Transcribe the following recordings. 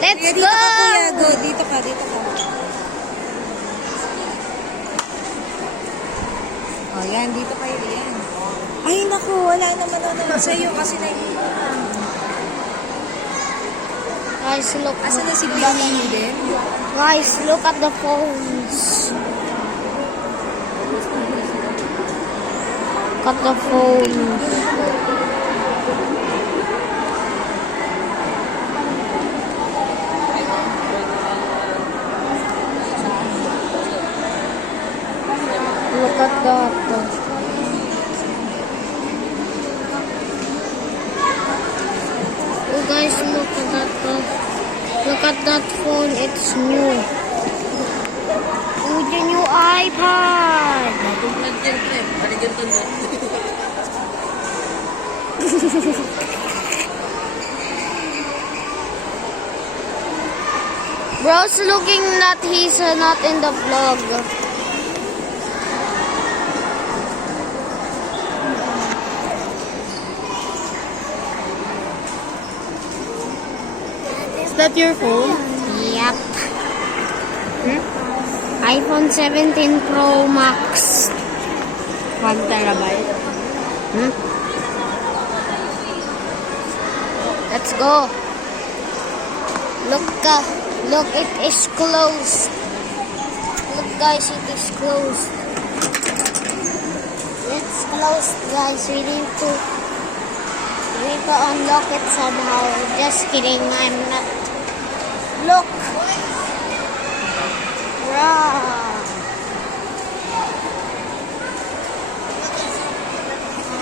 Let's Kuya, go! dito ka, kuya. Go. Dito ka, dito ka. Oh, yan. Dito kayo. Yan. Ay, naku. Wala naman ano sa'yo kasi naiiwan. Guys, look. Asan na si Kuya Mimi din? Guys, look at the phones. Look at the phones. Look at that. Oh guys, look at that. Look at that phone. It's new. Oh, the new iPad. Bro's looking that he's not in the vlog. Is that your phone? Yep. iPhone 17 Pro Max. 1 terabyte. Let's go. Look, it is closed. Look, guys, it is closed. It's closed, guys. We need to unlock it somehow. Just kidding. I'm not. Look. Wow.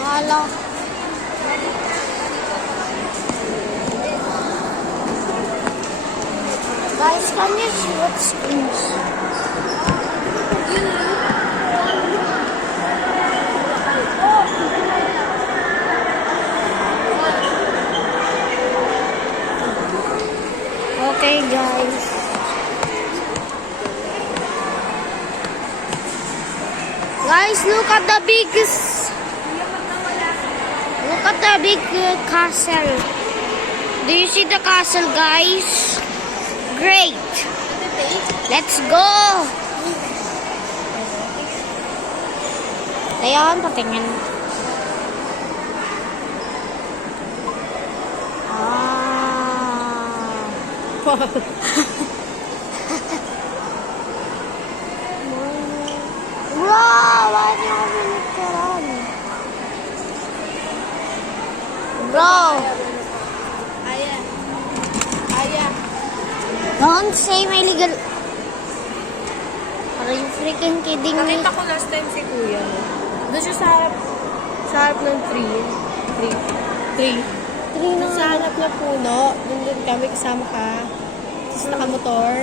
Hala. Guys, can you see what screens? Okay, guys. Guys, look at the biggest. Look at the big castle. Do you see the castle, guys? Great. Let's go. Ayan, patingin. Wow, ano yung pinagkaran? Bro. Aya. Don't say my legal... Are you freaking kidding me? Nakita ko last time si Kuya. Doon siya sa harap ng tree. Doon sa harap na puno. Doon kami kasama ka. Tapos nakamotor.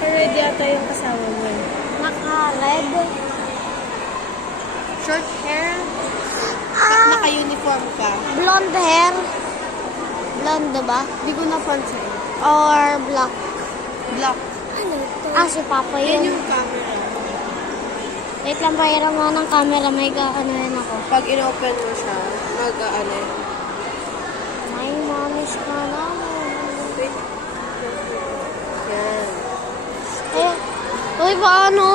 Red yata yung kasama mo. Naka-red. Short hair. Naka-uniform ka. Blonde hair. Blonde ba? Hindi ko napansin. Or black? Black. Si Papa Yan yun. yung camera. Wait lang, pahiram mo ng camera. May ano yan ako. Pag in-open mo siya, mag-ano. May mamis ka na. Wait. Yan. Uy, paano?